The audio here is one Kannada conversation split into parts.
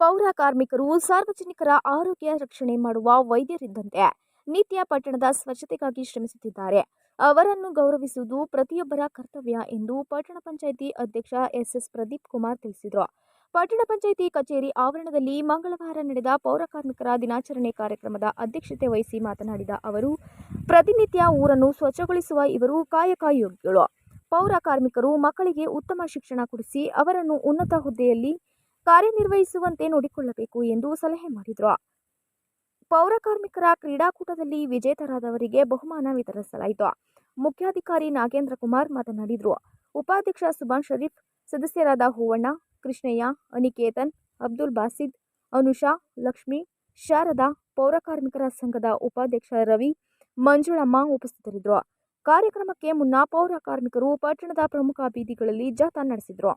ಪೌರ ಕಾರ್ಮಿಕರು ಸಾರ್ವಜನಿಕರ ಆರೋಗ್ಯ ರಕ್ಷಣೆ ಮಾಡುವ ವೈದ್ಯರಿದ್ದಂತೆ ನಿತ್ಯ ಪಟ್ಟಣದ ಸ್ವಚ್ಛತೆಗಾಗಿ ಶ್ರಮಿಸುತ್ತಿದ್ದಾರೆ. ಅವರನ್ನು ಗೌರವಿಸುವುದು ಪ್ರತಿಯೊಬ್ಬರ ಕರ್ತವ್ಯ ಎಂದು ಪಟ್ಟಣ ಪಂಚಾಯಿತಿ ಅಧ್ಯಕ್ಷ ಎಸ್ಎಸ್ ಪ್ರದೀಪ್ ಕುಮಾರ್ ತಿಳಿಸಿದರು. ಪಟ್ಟಣ ಪಂಚಾಯಿತಿ ಕಚೇರಿ ಆವರಣದಲ್ಲಿ ಮಂಗಳವಾರ ನಡೆದ ಪೌರ ಕಾರ್ಮಿಕರ ದಿನಾಚರಣೆ ಕಾರ್ಯಕ್ರಮದ ಅಧ್ಯಕ್ಷತೆ ವಹಿಸಿ ಮಾತನಾಡಿದ ಅವರು, ಪ್ರತಿನಿತ್ಯ ಊರನ್ನು ಸ್ವಚ್ಛಗೊಳಿಸುವ ಇವರು ಕಾಯಕ ಯೋಗಿಗಳು. ಪೌರ ಕಾರ್ಮಿಕರು ಮಕ್ಕಳಿಗೆ ಉತ್ತಮ ಶಿಕ್ಷಣ ಕೊಡಿಸಿ ಅವರನ್ನು ಉನ್ನತ ಹುದ್ದೆಯಲ್ಲಿ ಕಾರ್ಯನಿರ್ವಹಿಸುವಂತೆ ನೋಡಿಕೊಳ್ಳಬೇಕು ಎಂದು ಸಲಹೆ ಮಾಡಿದರು. ಪೌರ ಕಾರ್ಮಿಕರ ಕ್ರೀಡಾಕೂಟದಲ್ಲಿ ವಿಜೇತರಾದವರಿಗೆ ಬಹುಮಾನ ವಿತರಿಸಲಾಯಿತು. ಮುಖ್ಯಾಧಿಕಾರಿ ನಾಗೇಂದ್ರ ಕುಮಾರ್ ಮಾತನಾಡಿದರು. ಉಪಾಧ್ಯಕ್ಷ ಸುಭಾನ್ ಶರೀಫ್, ಸದಸ್ಯರಾದ ಹೂವಣ್ಣ, ಕೃಷ್ಣಯ್ಯ, ಅನಿಕೇತನ್, ಅಬ್ದುಲ್ ಬಾಸಿದ್, ಅನುಷಾ, ಲಕ್ಷ್ಮಿ, ಶಾರದಾ, ಪೌರ ಕಾರ್ಮಿಕರ ಸಂಘದ ಉಪಾಧ್ಯಕ್ಷ ರವಿ, ಮಂಜುಳಮ್ಮ ಉಪಸ್ಥಿತರಿದ್ದರು. ಕಾರ್ಯಕ್ರಮಕ್ಕೆ ಮುನ್ನ ಪೌರ ಕಾರ್ಮಿಕರು ಪಟ್ಟಣದ ಪ್ರಮುಖ ಬೀದಿಗಳಲ್ಲಿ ಜಾಥಾ ನಡೆಸಿದರು.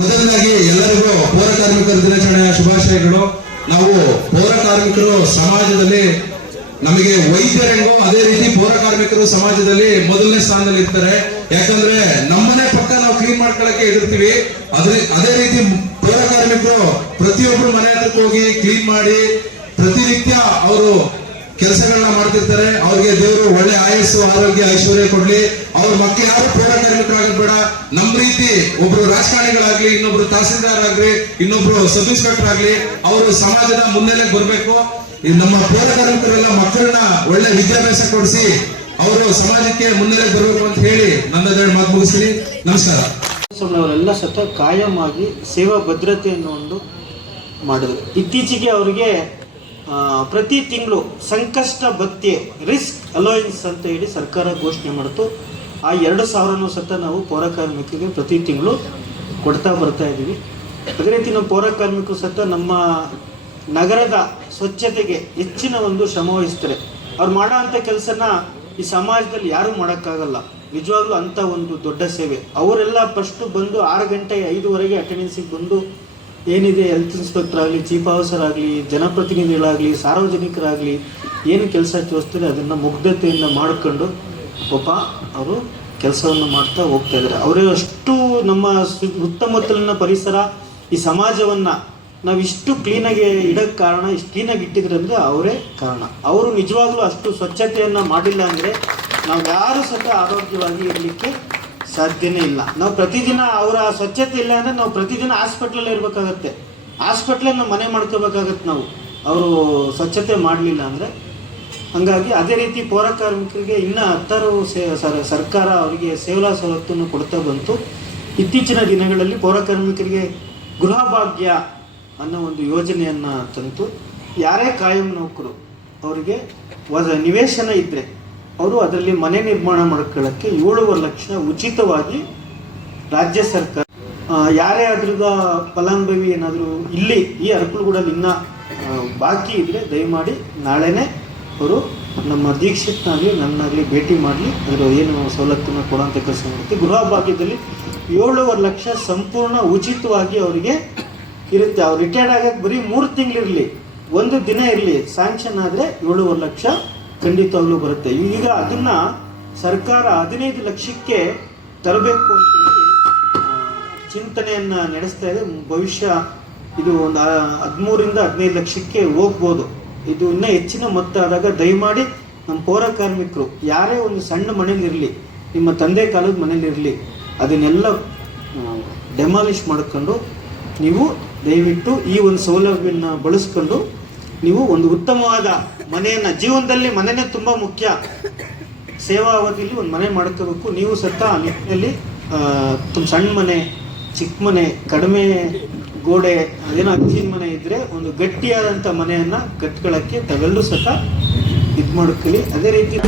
ಮೊದಲನಾಗಿ ಎಲ್ಲರಿಗೂ ಪೌರ ಕಾರ್ಮಿಕರ ದಿನಾಚರಣೆಯ ಶುಭಾಶಯಗಳು. ನಾವು ಪೌರ ಕಾರ್ಮಿಕರು ಸಮಾಜದಲ್ಲಿ ನಮಗೆ ವೈದ್ಯರೆಂಗೋ ಅದೇ ರೀತಿ ಪೌರ ಕಾರ್ಮಿಕರು ಸಮಾಜದಲ್ಲಿ ಮೊದಲನೇ ಸ್ಥಾನದಲ್ಲಿ ಇರ್ತಾರೆ ಯಾಕಂದ್ರೆ ನಮ್ಮನೆ ಪಕ್ಕ ನಾವು ಕ್ಲೀನ್ ಮಾಡ್ಕೊಳಕ್ಕೆ ಹೆದರ್ತೀವಿ. ಅದೇ ಅದೇ ರೀತಿ ಪೌರ ಕಾರ್ಮಿಕರು ಪ್ರತಿಯೊಬ್ಬರು ಮನೆ ಹತ್ರಕ್ಕೆ ಹೋಗಿ ಕ್ಲೀನ್ ಮಾಡಿ ಪ್ರತಿನಿತ್ಯ ಅವರು ಕೆಲಸಗಳನ್ನ ಮಾಡ್ತಿರ್ತಾರೆ, ಅವ್ರಿಗೆ ದೇವರು ಒಳ್ಳೆ ಆಯಸ್ಸು, ಆರೋಗ್ಯ, ಐಶ್ವರ್ಯ ಕೊಡ್ಲಿ. ಅವ್ರ ಮಕ್ಕಳು ಯಾರು ಪೌರ ಬೇಡ ನಮ್ ರೀತಿ ಒಬ್ರು ರಾಜಕಾರಣಿಗಳಾಗ್ಲಿ, ಇನ್ನೊಬ್ರು ತಹಸೀಲ್ದಾರ್ ಆಗ್ಲಿ ಇನ್ನೊಬ್ರು ಸಬ್ ಇನ್ಸ್ಪೆಕ್ಟರ್ ಆಗ್ಲಿ ಅವರು ಸಮಾಜದ ಮುನ್ನೆಲೆಗೆ ಬರ್ಬೇಕು. ನಮ್ಮ ಪೌರ ಕಾರ್ಮಿಕರೆಲ್ಲ ಮಕ್ಕಳನ್ನ ಒಳ್ಳೆ ವಿದ್ಯಾಭ್ಯಾಸ ಕೊಡಿಸಿ, ಅವರು ಸಮಾಜಕ್ಕೆ ಮುನ್ನೆಲೆಗೆ ಬರಬೇಕು ಅಂತ ಹೇಳಿ ನನ್ನ ಮಾತು ಮುಗಿಸ್ತೀನಿ. ನಮಸ್ಕಾರ. ಅವರೆಲ್ಲ ಸತ ಕಾಯಂ ಆಗಿ ಸೇವಾ ಭದ್ರತೆಯನ್ನು ಒಂದು ಮಾಡಿದ್ರು. ಇತ್ತೀಚೆಗೆ ಅವರಿಗೆ ಪ್ರತಿ ತಿಂಗಳು ಸಂಕಷ್ಟ, ಭತ್ಯೆ, ರಿಸ್ಕ್, ಅಲೋಯನ್ಸ್ ಅಂತ ಹೇಳಿ ಸರ್ಕಾರ ಘೋಷಣೆ ಮಾಡಿತು. ಆ ಎರಡು ಸಾವಿರನೂ ಸತ ನಾವು ಪೌರ ಕಾರ್ಮಿಕರಿಗೆ ಪ್ರತಿ ತಿಂಗಳು ಕೊಡ್ತಾ ಬರ್ತಾ ಇದ್ದೀವಿ. ಅದೇ ರೀತಿ ನಾವು ಪೌರ ಕಾರ್ಮಿಕರು ಸತ ನಮ್ಮ ನಗರದ ಸ್ವಚ್ಛತೆಗೆ ಹೆಚ್ಚಿನ ಒಂದು ಶ್ರಮ ವಹಿಸ್ತಾರೆ. ಅವ್ರು ಮಾಡೋ ಅಂಥ ಕೆಲಸನ ಈ ಸಮಾಜದಲ್ಲಿ ಯಾರೂ ಮಾಡೋಕ್ಕಾಗಲ್ಲ. ನಿಜವಾಗ್ಲೂ ಅಂಥ ಒಂದು ದೊಡ್ಡ ಸೇವೆ. ಅವರೆಲ್ಲ ಫಸ್ಟು ಬಂದು ಆರು ಗಂಟೆ ಐದುವರೆಗೆ ಅಟೆಂಡೆನ್ಸಿಗೆ ಬಂದು ಏನಿದೆ ಹೆಲ್ತ್ ಇನ್ಸ್ಪೆಕ್ಟರ್ ಆಗಲಿ ಚೀಫ್ ಆಫೀಸರ್ ಆಗಲಿ, ಜನಪ್ರತಿನಿಧಿಗಳಾಗಲಿ, ಸಾರ್ವಜನಿಕರಾಗಲಿ, ಏನು ಕೆಲಸ ತೋರಿಸ್ತಾರೆ ಅದನ್ನು ಮುಗ್ಧತೆಯಿಂದ ಮಾಡಿಕೊಂಡು ಒಬ್ಬ ಅವರು ಕೆಲಸವನ್ನು ಮಾಡ್ತಾ ಹೋಗ್ತಾ ಇದ್ದಾರೆ. ಅವರೇ ಅಷ್ಟು ನಮ್ಮ ಸುತ್ತಮುತ್ತಲಿನ ಪರಿಸರ, ಈ ಸಮಾಜವನ್ನು ನಾವು ಇಷ್ಟು ಕ್ಲೀನಾಗಿ ಇಡೋಕ್ಕೆ ಕಾರಣ, ಇಷ್ಟು ಕ್ಲೀನಾಗಿ ಇಟ್ಟಿದ್ರಂದ್ರೆ ಅವರೇ ಕಾರಣ. ಅವರು ನಿಜವಾಗ್ಲೂ ಅಷ್ಟು ಸ್ವಚ್ಛತೆಯನ್ನು ಮಾಡಿಲ್ಲ ಅಂದರೆ ನಾವು ಯಾರು ಸಹ ಆರೋಗ್ಯವಾಗಿ ಇರಲಿಕ್ಕೆ ಸಾಧ್ಯನೇ ಇಲ್ಲ. ನಾವು ಪ್ರತಿದಿನ ಅವರ ಸ್ವಚ್ಛತೆ ಇಲ್ಲ ಅಂದರೆ ನಾವು ಪ್ರತಿದಿನ ಹಾಸ್ಪಿಟ್ಲಲ್ಲಿ ಇರಬೇಕಾಗತ್ತೆ. ಹಾಸ್ಪಿಟ್ಲಲ್ಲಿ ನಾವು ಮನೆ ಮಾಡ್ಕೋಬೇಕಾಗತ್ತೆ ನಾವು. ಅವರು ಸ್ವಚ್ಛತೆ ಮಾಡಲಿಲ್ಲ ಅಂದರೆ ಹಂಗಾಗಿ ಅದೇ ರೀತಿ ಪೌರ ಕಾರ್ಮಿಕರಿಗೆ ಇನ್ನೂ ಹತ್ತಾರು ಸರ್ಕಾರ ಅವರಿಗೆ ಸೇವಾ ಸವಲತ್ತನ್ನು ಕೊಡ್ತಾ ಬಂತು. ಇತ್ತೀಚಿನ ದಿನಗಳಲ್ಲಿ ಪೌರ ಕಾರ್ಮಿಕರಿಗೆ ಗೃಹ ಅನ್ನೋ ಒಂದು ಯೋಜನೆಯನ್ನು ತಂತು. ಯಾರೇ ಕಾಯಂ ನೌಕರು, ಅವರಿಗೆ ನಿವೇಶನ ಇದ್ದರೆ ಅವರು ಅದರಲ್ಲಿ ಮನೆ ನಿರ್ಮಾಣ ಮಾಡ್ಕೊಳ್ಳೋಕ್ಕೆ ಏಳುವರೆ ಲಕ್ಷ ಉಚಿತವಾಗಿ ರಾಜ್ಯ ಸರ್ಕಾರ ಯಾರೇ ಅದ್ರದ ಫಲಾನುಭವಿ ಏನಾದರೂ ಇಲ್ಲಿ ಈ ಅರಕಲಗೂಡಲ್ಲಿ ಇನ್ನೂ ಬಾಕಿ ಇದ್ದರೆ ದಯಮಾಡಿ ನಾಳೆನೇ ಅವರು ನಮ್ಮ ದೀಕ್ಷಿತ್ನಾಗಲಿ ನನ್ನಾಗಲಿ ಭೇಟಿ ಮಾಡಲಿ. ಅದರ ಏನು ಸವಲತ್ತನ್ನು ಕೊಡೋಂಥ ಕೆಲಸ ಮಾಡುತ್ತೆ. ಗೃಹ ಭಾಗ್ಯದಲ್ಲಿ ಏಳುವರೆ ಲಕ್ಷ ಸಂಪೂರ್ಣ ಉಚಿತವಾಗಿ ಅವರಿಗೆ ಇರುತ್ತೆ. ಅವ್ರು ರಿಟೈರ್ಡ್ ಆಗಕ್ಕೆ ಬರೀ ಮೂರು ತಿಂಗಳಿರಲಿ, ಒಂದು ದಿನ ಇರಲಿ ಸ್ಯಾಂಕ್ಷನ್ ಆದರೆ ಏಳುವರೆ ಲಕ್ಷ ಖಂಡಿತವಾಗ್ಲೂ ಬರುತ್ತೆ. ಈಗ ಅದನ್ನ ಸರ್ಕಾರ ಹದಿನೈದು ಲಕ್ಷಕ್ಕೆ ತರಬೇಕು ಅಂತ ಚಿಂತನೆಯನ್ನ ನಡೆಸ್ತಾ ಇದೆ. ಭವಿಷ್ಯ ಇದು ಒಂದು ಹದಿಮೂರಿಂದ ಹದಿನೈದು ಲಕ್ಷಕ್ಕೆ ಹೋಗ್ಬೋದು. ಇದು ಇನ್ನೂ ಹೆಚ್ಚಿನ ಮೊತ್ತ ಆದಾಗ ದಯಮಾಡಿ ನಮ್ಮ ಪೌರ ಕಾರ್ಮಿಕರು, ಯಾರೇ ಒಂದು ಸಣ್ಣ ಮನೇಲಿರಲಿ ನಿಮ್ಮ ತಂದೆ ಕಾಲದ ಮನೇಲಿರಲಿ ಅದನ್ನೆಲ್ಲ ಡೆಮಾಲಿಷ್ ಮಾಡ್ಕೊಂಡು ನೀವು ದಯವಿಟ್ಟು ಈ ಒಂದು ಸೌಲಭ್ಯನ ಬಳಸ್ಕೊಂಡು ನೀವು ಒಂದು ಉತ್ತಮವಾದ ಮನೆಯನ್ನ, ಜೀವನದಲ್ಲಿ ಮನೆನೇ ತುಂಬಾ ಮುಖ್ಯ. ಸೇವಾ ಅವಧಿಯಲ್ಲಿ ಒಂದು ಮನೆ ಮಾಡ್ಕೋಬೇಕು. ನೀವು ಸತ್ತ ಆ ನಿಟ್ಟಿನಲ್ಲಿ ತುಂಬ ಸಣ್ಣ ಮನೆ ಚಿಕ್ಕ ಮನೆ, ಕಡಿಮೆ ಗೋಡೆ, ಅದೇನೋ ಅಜ್ಜಿನ ಮನೆ ಇದ್ರೆ ಒಂದು ಗಟ್ಟಿಯಾದಂಥ ಮನೆಯನ್ನ ಕಟ್ಕೊಳ್ಳೋಕ್ಕೆ ತಾವೆಲ್ಲರೂ ಸಹ ಇದು ಮಾಡ್ಕೊಳ್ಳಿ. ಅದೇ ರೀತಿ